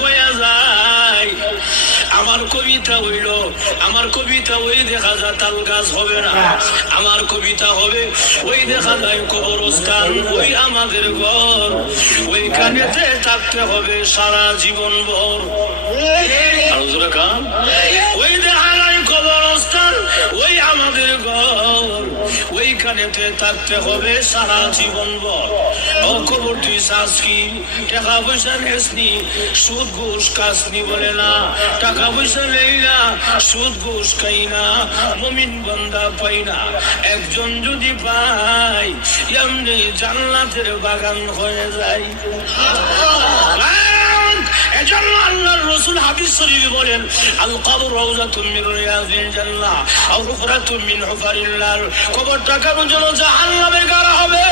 কয়া যায় আমার কবিতা হইল, আমার কবিতা ওই দেখা যায় তাল গাছ হবে না, আমার কবিতা হবে ওই দেখা যায় কবরস্থান, ওই আমাদের ঘর, ওইখানেতে থাকতে হবে সারা জীবন ভর। ওই দেখা যায় কবরস্থান, ওই আমাদের ঘর, ওইখানেতে থাকতে হবে সারা জীবন ভর। ও কবর তুই চাস কি, টাকা পয়সা নেসনি, সুদ ঘুষ খাসনি বলে না, টাকা পয়সা নেই না, সুদ ঘুষ খাই না, মুমিন বান্দা পাই না, একজন যদি পাই এমনি জান্নাতের বাগান হয়ে যায়। এজন্য আল্লাহর রাসূল হাদিস শরীফে বলেন, আল কবর রাউযাতুম মিন রিয়াযিল জান্নাহ আও হুফরাতুম মিন হুফারিল নার। কবরটা কারোর জন্য জাহান্নামের গাড়া হবে,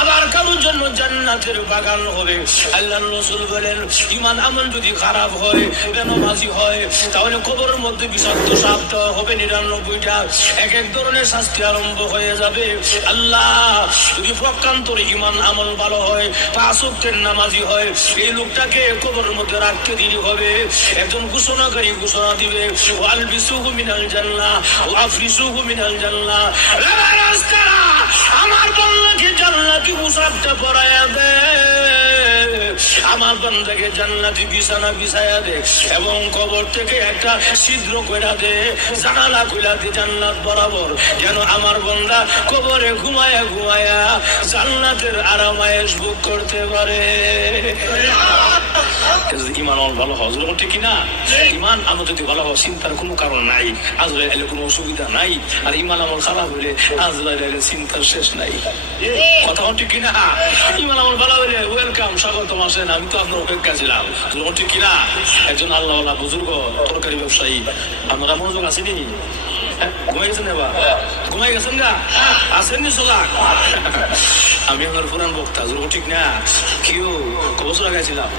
আবার কারোর জন্য জান্নাতের বাগান হবে। আল্লাহর রাসূল বলেন, ঈমান আমল যদি খারাপ হয়, বেনামাজি হয়, তাহলে কবরের মধ্যে বিষাক্ত সাপ দেওয়া হবে ৯৯টা, এক এক ধরনের শাস্তি আরম্ভ হয়ে যাবে। আল্লাহ যদি প্রকান্তরে ঈমান আমল ভালো হয়, ৫ ওয়াক্তের নামাজি হয়, এই লোকটাকে কবরের মধ্যে রাখতে দেরি হবে। একজন ঘোষণাকারী ঘোষণা দিবে, ওয়ালবিসুহু মিনাল জান্নাহ ওয়া আফরিসুহু মিনাল জান্নাহ। আমার বান্দাকে জান্নাতি পোশাকটা পরায়া দে, আমার বান্দাকে জান্নাতি বিছানা বিছায়া দে, এবং কবর থেকে একটা ছিদ্র কইরা দে, জানালা কইরা দে জান্নাত বরাবর, যেন আমার বান্দা কবরে ঘুমায়া ঘুমায়া জান্নাতের আরামায়েশ ভোগ করতে পারে। ইমান ভালো হওয়া ঠিক কিনা? ইমান আমল যদি ভালো হওয়া চিন্তার কোনো কারণ নাই, আজরাইল এলে কোনো অসুবিধা নাই, আর ইমান আমল খারাপ হইলে আজরাইল এলে চিন্তার শেষ নাই। কথা ঠিক কিনা? ইমান আমল ভালো হইলে ওয়েলকাম, স্বাগতম, আসেন, আমি তো আপনার অপেক্ষা ছিলাম, ঠিক কিনা? একজন আল্লাহওয়ালা বুজুর্গ তরকারি ব্যবসায়ী, আপনারা মনোযোগ আসেনি? ঘুমাই গেছেন এবার? ঘুমাই গেছেন গা? আসেননি সোলা? আমি আমার পুরান বক্তা, ঠিক না? কেউ কবছর লাগাইছিলাম?